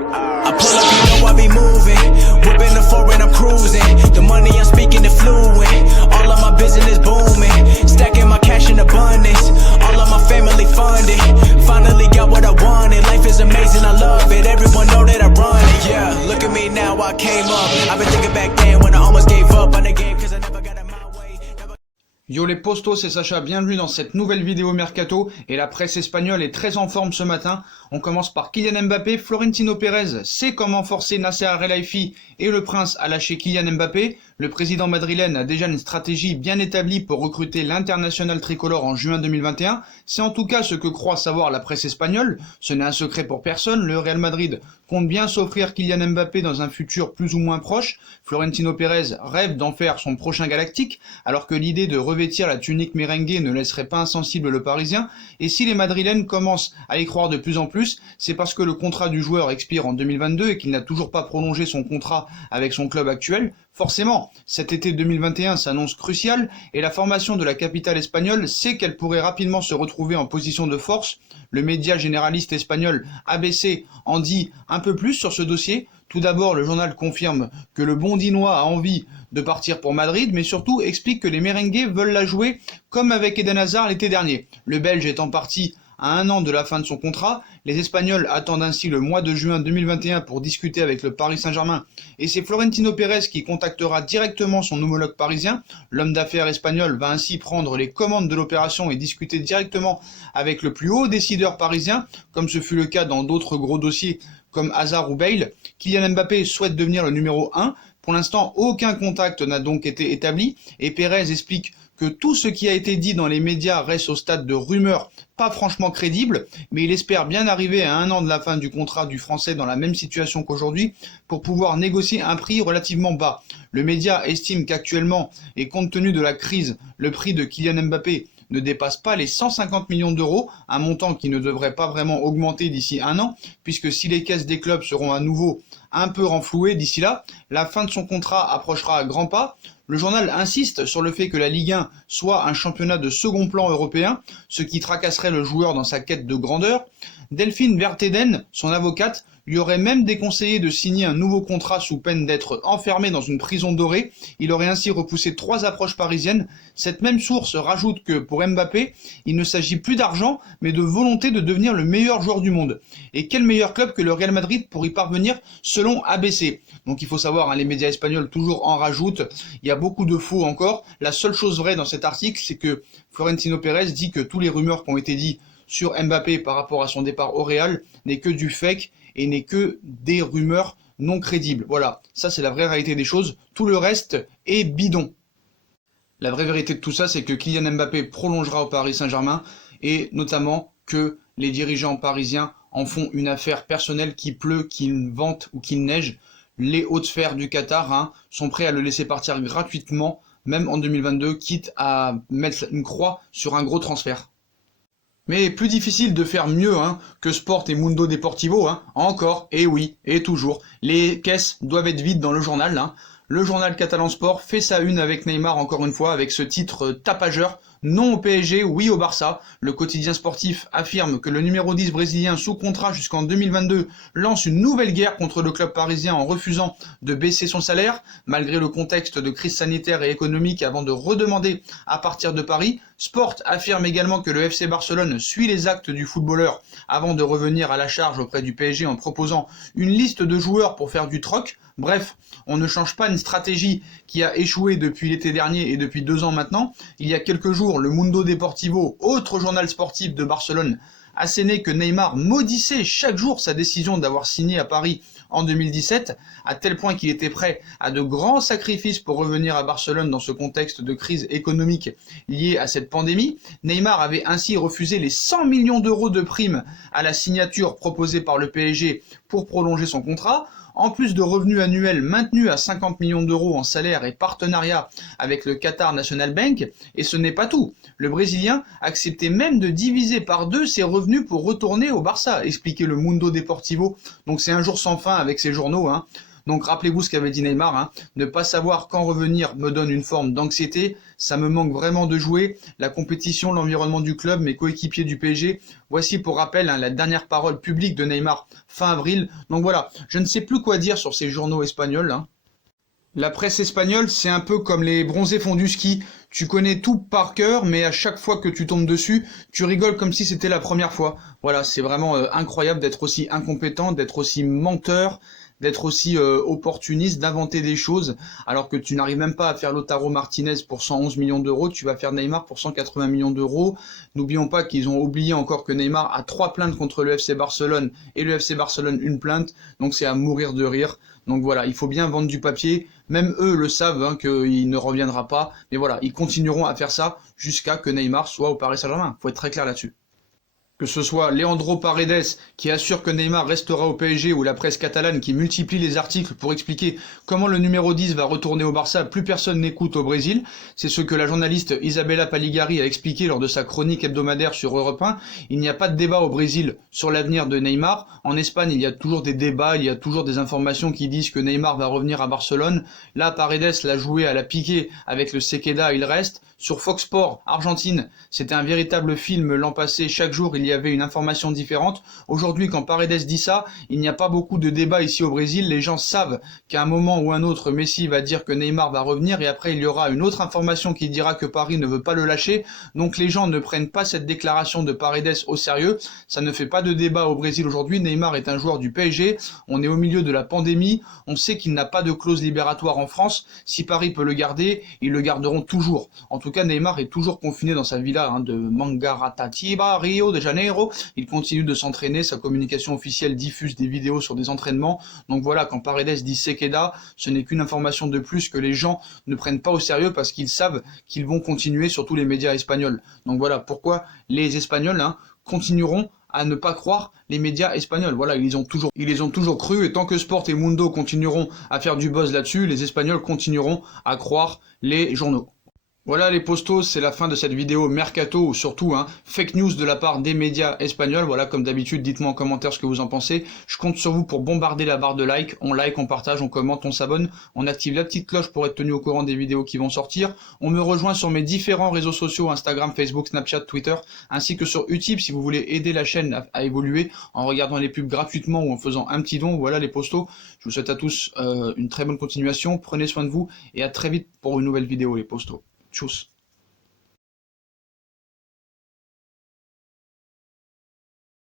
I pull up, you know I be moving. Whipping the foreign, I'm cruising. The money I'm speaking is fluent. All of my business booming. Stacking my cash in abundance. All of my family funded. Finally got what I wanted. Life is amazing, I love it. Everyone know that I run it. Yeah, look at me now, I came up. I've been thinking back then when I almost gave up on the game cause I never got it my way. Yo les postos, c'est Sacha, bienvenue dans cette nouvelle vidéo Mercato, et la presse espagnole est très en forme ce matin. On commence par Kylian Mbappé. Florentino Pérez sait comment forcer Nasser Al-Khelaifi et le prince à lâcher Kylian Mbappé. Le président madrilène a déjà une stratégie bien établie pour recruter l'international tricolore en juin 2021. C'est en tout cas ce que croit savoir la presse espagnole. Ce n'est un secret pour personne, le Real Madrid compte bien s'offrir Kylian Mbappé dans un futur plus ou moins proche. Florentino Pérez rêve d'en faire son prochain galactique, alors que l'idée de revêtir la tunique merengue ne laisserait pas insensible le Parisien. Et si les Madrilènes commencent à y croire de plus en plus, c'est parce que le contrat du joueur expire en 2022 et qu'il n'a toujours pas prolongé son contrat avec son club actuel. Forcément, cet été 2021 s'annonce crucial et la formation de la capitale espagnole sait qu'elle pourrait rapidement se retrouver en position de force. Le média généraliste espagnol ABC en dit un peu plus sur ce dossier. Tout d'abord, le journal confirme que le Bondinois a envie de partir pour Madrid, mais surtout explique que les merengues veulent la jouer comme avec Eden Hazard l'été dernier. Le Belge étant parti à 1 an de la fin de son contrat, les Espagnols attendent ainsi le mois de juin 2021 pour discuter avec le Paris Saint-Germain, et c'est Florentino Pérez qui contactera directement son homologue parisien. L'homme d'affaires espagnol va ainsi prendre les commandes de l'opération et discuter directement avec le plus haut décideur parisien, comme ce fut le cas dans d'autres gros dossiers comme Hazard ou Bale. Kylian Mbappé souhaite devenir le numéro 1. Pour l'instant, aucun contact n'a donc été établi, et Pérez explique que tout ce qui a été dit dans les médias reste au stade de rumeurs pas franchement crédibles, mais il espère bien arriver à 1 an de la fin du contrat du Français dans la même situation qu'aujourd'hui pour pouvoir négocier un prix relativement bas. Le média estime qu'actuellement, et compte tenu de la crise, le prix de Kylian Mbappé ne dépasse pas les 150 millions d'euros, un montant qui ne devrait pas vraiment augmenter d'ici 1 an, puisque si les caisses des clubs seront à nouveau un peu renflouées d'ici là, la fin de son contrat approchera à grands pas. Le journal insiste sur le fait que la Ligue 1 soit un championnat de second plan européen, ce qui tracasserait le joueur dans sa quête de grandeur. Delphine Verteden, son avocate, lui aurait même déconseillé de signer un nouveau contrat sous peine d'être enfermé dans une prison dorée. Il aurait ainsi repoussé 3 approches parisiennes. Cette même source rajoute que pour Mbappé, il ne s'agit plus d'argent, mais de volonté de devenir le meilleur joueur du monde. Et quel meilleur club que le Real Madrid pour y parvenir, selon ABC. Donc il faut savoir, les médias espagnols toujours en rajoutent, il y a beaucoup de faux encore. La seule chose vraie dans cet article, c'est que Florentino Pérez dit que tous les rumeurs qui ont été dites sur Mbappé par rapport à son départ au Real n'est que du fake et n'est que des rumeurs non crédibles. Voilà, ça c'est la vraie réalité des choses, tout le reste est bidon. La vraie vérité de tout ça, c'est que Kylian Mbappé prolongera au Paris Saint-Germain et notamment que les dirigeants parisiens en font une affaire personnelle, qu'il pleut, qu'il vente ou qu'il neige. Les hautes sphères du Qatar sont prêts à le laisser partir gratuitement, même en 2022, quitte à mettre une croix sur un gros transfert. Mais plus difficile de faire mieux que Sport et Mundo Deportivo, encore, et oui, et toujours. Les caisses doivent être vides dans le journal. Le journal catalan Sport fait sa une avec Neymar encore une fois, avec ce titre tapageur. Non au PSG, oui au Barça. Le quotidien sportif affirme que le numéro 10 brésilien sous contrat jusqu'en 2022 lance une nouvelle guerre contre le club parisien en refusant de baisser son salaire, malgré le contexte de crise sanitaire et économique, avant de redemander à partir de Paris. Sport affirme également que le FC Barcelone suit les actes du footballeur avant de revenir à la charge auprès du PSG en proposant une liste de joueurs pour faire du troc. Bref, on ne change pas une stratégie qui a échoué depuis l'été dernier et depuis 2 ans maintenant. Il y a quelques jours, le Mundo Deportivo, autre journal sportif de Barcelone, asséné que Neymar maudissait chaque jour sa décision d'avoir signé à Paris en 2017, à tel point qu'il était prêt à de grands sacrifices pour revenir à Barcelone dans ce contexte de crise économique liée à cette pandémie. Neymar avait ainsi refusé les 100 millions d'euros de primes à la signature proposée par le PSG pour prolonger son contrat. En plus de revenus annuels maintenus à 50 millions d'euros en salaire et partenariat avec le Qatar National Bank, et ce n'est pas tout. Le Brésilien acceptait même de diviser par 2 ses revenus pour retourner au Barça, expliquait le Mundo Deportivo. Donc c'est un jour sans fin avec ces journaux. Donc rappelez-vous ce qu'avait dit Neymar, hein, ne pas savoir quand revenir me donne une forme d'anxiété, ça me manque vraiment de jouer, la compétition, l'environnement du club, mes coéquipiers du PSG. Voici pour rappel la dernière parole publique de Neymar fin avril. Donc voilà, je ne sais plus quoi dire sur ces journaux espagnols. La presse espagnole, c'est un peu comme les bronzés font du ski. Tu connais tout par cœur, mais à chaque fois que tu tombes dessus, tu rigoles comme si c'était la première fois. Voilà, c'est vraiment incroyable d'être aussi incompétent, d'être aussi menteur, d'être aussi opportuniste, d'inventer des choses, alors que tu n'arrives même pas à faire Lautaro Martinez pour 111 millions d'euros, tu vas faire Neymar pour 180 millions d'euros. N'oublions pas qu'ils ont oublié encore que Neymar a 3 plaintes contre le FC Barcelone, et le FC Barcelone une plainte, donc c'est à mourir de rire. Donc voilà, il faut bien vendre du papier, même eux le savent hein, qu'il ne reviendra pas, mais voilà, ils continueront à faire ça jusqu'à que Neymar soit au Paris Saint-Germain, faut être très clair là-dessus. Que ce soit Leandro Paredes qui assure que Neymar restera au PSG ou la presse catalane qui multiplie les articles pour expliquer comment le numéro 10 va retourner au Barça, plus personne n'écoute au Brésil. C'est ce que la journaliste Isabella Paligari a expliqué lors de sa chronique hebdomadaire sur Europe 1. Il n'y a pas de débat au Brésil sur l'avenir de Neymar. En Espagne, il y a toujours des débats, il y a toujours des informations qui disent que Neymar va revenir à Barcelone. Là, Paredes l'a joué à la piquée avec le Sequeda, il reste. Sur Fox Sports, Argentine, c'était un véritable film l'an passé, chaque jour il y avait une information différente. Aujourd'hui, quand Paredes dit ça, il n'y a pas beaucoup de débat ici au Brésil, les gens savent qu'à un moment ou un autre, Messi va dire que Neymar va revenir et après il y aura une autre information qui dira que Paris ne veut pas le lâcher, donc les gens ne prennent pas cette déclaration de Paredes au sérieux, ça ne fait pas de débat au Brésil aujourd'hui, Neymar est un joueur du PSG, on est au milieu de la pandémie, on sait qu'il n'a pas de clause libératoire en France, si Paris peut le garder, ils le garderont toujours. En tout cas, Neymar est toujours confiné dans sa villa de Mangaratiba, Rio de Janeiro. Il continue de s'entraîner, sa communication officielle diffuse des vidéos sur des entraînements. Donc voilà, quand Paredes dit Sequeda, ce n'est qu'une information de plus que les gens ne prennent pas au sérieux parce qu'ils savent qu'ils vont continuer sur tous les médias espagnols. Donc voilà pourquoi les Espagnols continueront à ne pas croire les médias espagnols. Voilà, ils les ont toujours cru et tant que Sport et Mundo continueront à faire du buzz là-dessus, les Espagnols continueront à croire les journaux. Voilà les postos, c'est la fin de cette vidéo Mercato, ou surtout fake news de la part des médias espagnols. Voilà, comme d'habitude, dites-moi en commentaire ce que vous en pensez. Je compte sur vous pour bombarder la barre de like. On like, on partage, on commente, on s'abonne. On active la petite cloche pour être tenu au courant des vidéos qui vont sortir. On me rejoint sur mes différents réseaux sociaux, Instagram, Facebook, Snapchat, Twitter, ainsi que sur Utip si vous voulez aider la chaîne à évoluer en regardant les pubs gratuitement ou en faisant un petit don. Voilà les postos. Je vous souhaite à tous une très bonne continuation. Prenez soin de vous et à très vite pour une nouvelle vidéo les postos. Tchuss.